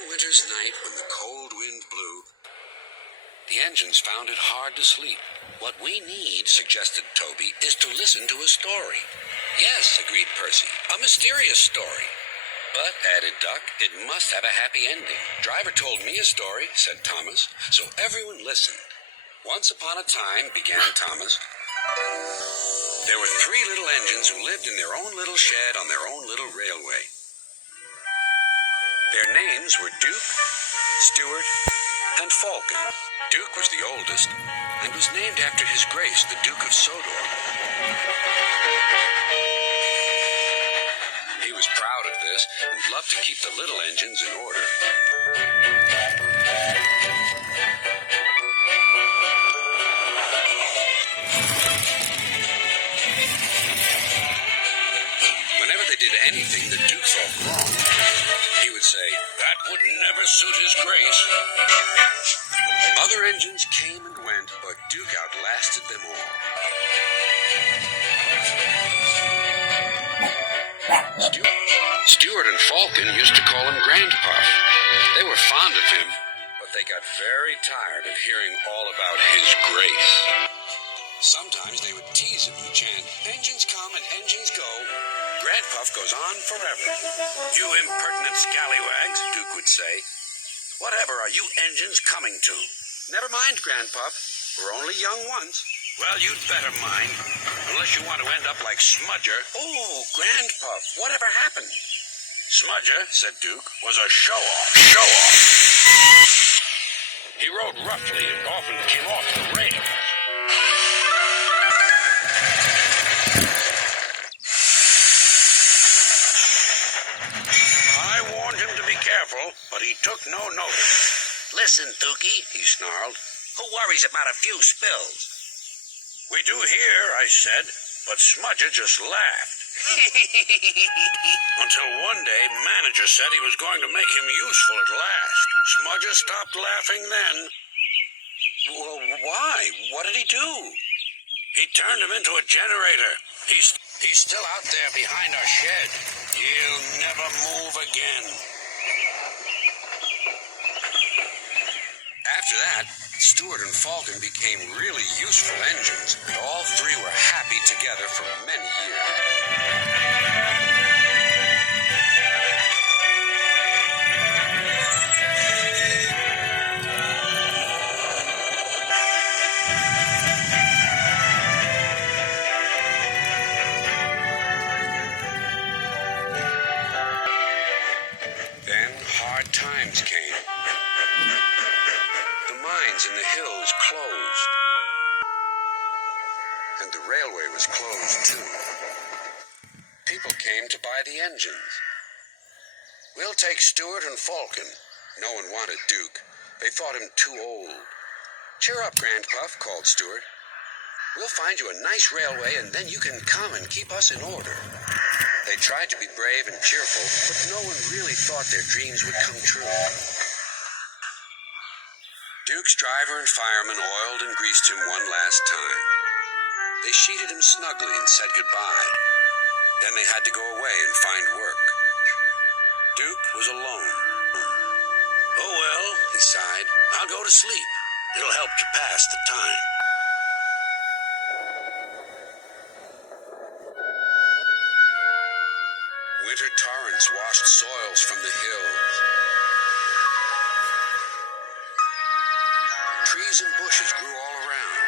one winter's night when the cold wind blew, the engines found it hard to sleep. What we need, suggested Toby, is to listen to a story. Yes, agreed Percy, a mysterious story. But, added Duck, it must have a happy ending. Driver told me a story, said Thomas, so everyone listened. Once upon a time, began Thomas, there were 3 little engines who lived in their own little shed on their own little railway. Their names were Duke, Stuart, and Falcon. Duke was the oldest and was named after His Grace, the Duke of Sodor. He was proud of this and loved to keep the little engines in order. Whenever they did anything the Duke thought wrong, he would say, "That would never suit His Grace." Other engines came and went, but Duke outlasted them all. Stuart and Falcon used to call him grandpuff. They were fond of him, but they got very tired of hearing all about His Grace. Sometimes they would tease him and chant, "Engines come and engines go. Grandpuff goes on forever." "You impertinent scallywags," Duke would say. "Whatever are you engines coming to?" "Never mind, Grandpuff. We're only young once." "Well, you'd better mind, unless you want to end up like Smudger." "Oh, Grandpuff, whatever happened?" "Smudger," said Duke, "was a show-off. He rode roughly and often came off the rails. I warned him to be careful, but he took no notice." "Listen, Dookie," he snarled, "who worries about a few spills?" "We do here," I said, but Smudger just laughed. Until one day, manager said he was going to make him useful at last. Smudger stopped laughing then. "Well, why? What did he do?" "He turned him into a generator. He's still out there behind our shed. He'll never move again." After that, Stuart and Falcon became really useful engines, and all 3 were happy together for many years. Then hard times came. The mines in the hills closed, and the railway was closed too. People came to buy the engines. "We'll take Stuart and Falcon." No one wanted Duke. They thought him too old. "Cheer up, Grandpuff," called Stuart. "We'll find you a nice railway, and then you can come and keep us in order." They tried to be brave and cheerful, but no one really thought their dreams would come true. Duke's driver and fireman oiled and greased him one last time. They sheeted him snugly and said goodbye. Then they had to go away and find work. Duke was alone. "Oh well," he sighed, "I'll go to sleep. It'll help to pass the time." Winter torrents washed soils from the hills. Trees and bushes grew all around.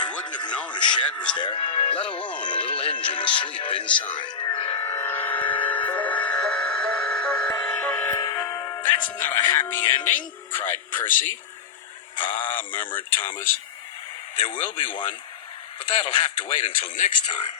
You wouldn't have known a shed was there, let alone a little engine asleep inside. "That's not a happy ending," cried Percy. "Ah," murmured Thomas, "there will be one, but that'll have to wait until next time."